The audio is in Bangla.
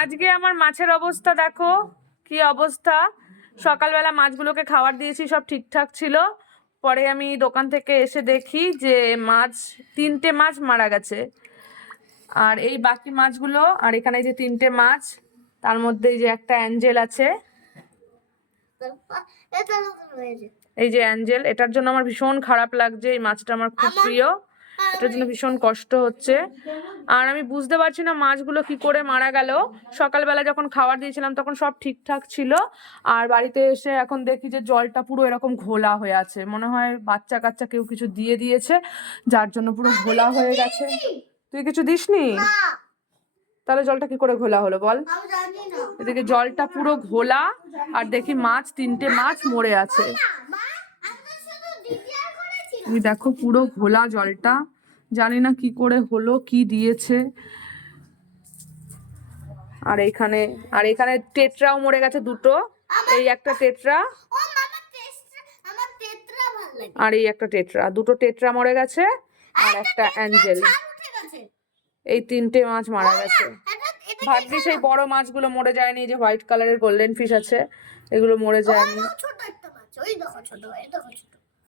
আজকে আমার মাছের অবস্থা দেখো কি অবস্থা। সকালবেলা মাছগুলোকে খাবার দিয়েছি, সব ঠিকঠাক ছিল। পরে আমি দোকান থেকে এসে দেখি যে মাছ 3টে মাছ মারা গেছে। আর এই বাকি মাছগুলো, আর এখানে যে 3টে মাছ, তার মধ্যে এই যে একটা অ্যাঞ্জেল আছে, এই যে অ্যাঞ্জেল, এটার জন্য আমার ভীষণ খারাপ লাগছে। এই মাছটা আমার খুব প্রিয়, এটার জন্য ভীষণ কষ্ট হচ্ছে। আর আমি বুঝতে পারছি না মাছগুলো কি করে মারা গেল। সকালবেলা যখন খাবার দিয়েছিলাম তখন সব ঠিকঠাক ছিল, আর বাড়িতে এসে এখন দেখি যে জলটা পুরো এরকম ঘোলা হয়ে আছে। মনে হয় বাচ্চা কাচ্চা কেউ কিছু দিয়ে দিয়েছে, যার জন্য পুরো ঘোলা হয়ে গেছে। তুই কিছু দিসনি? তাহলে জলটা কি করে ঘোলা হলো বল? এদিকে জলটা পুরো ঘোলা, আর দেখি মাছ 3টে মাছ মরে আছে। তুমি দেখো পুরো ঘোলা জলটা, জানি না কি করে হলো, কি দিয়েছে। আর এখানে টেটরাও মরে গেছে 2টো, এই একটা টেটরা আর এই একটা টেটরা, 2টো টেটরা মরে গেছে আর একটা অ্যাঞ্জেল। এই 3টে মাছ মারা গেছে। ভাগ্যিস এই বড় মাছগুলো মরে যায়নি, যে হোয়াইট কালারের গোল্ডেন ফিশ আছে এগুলো মরে যায়নি।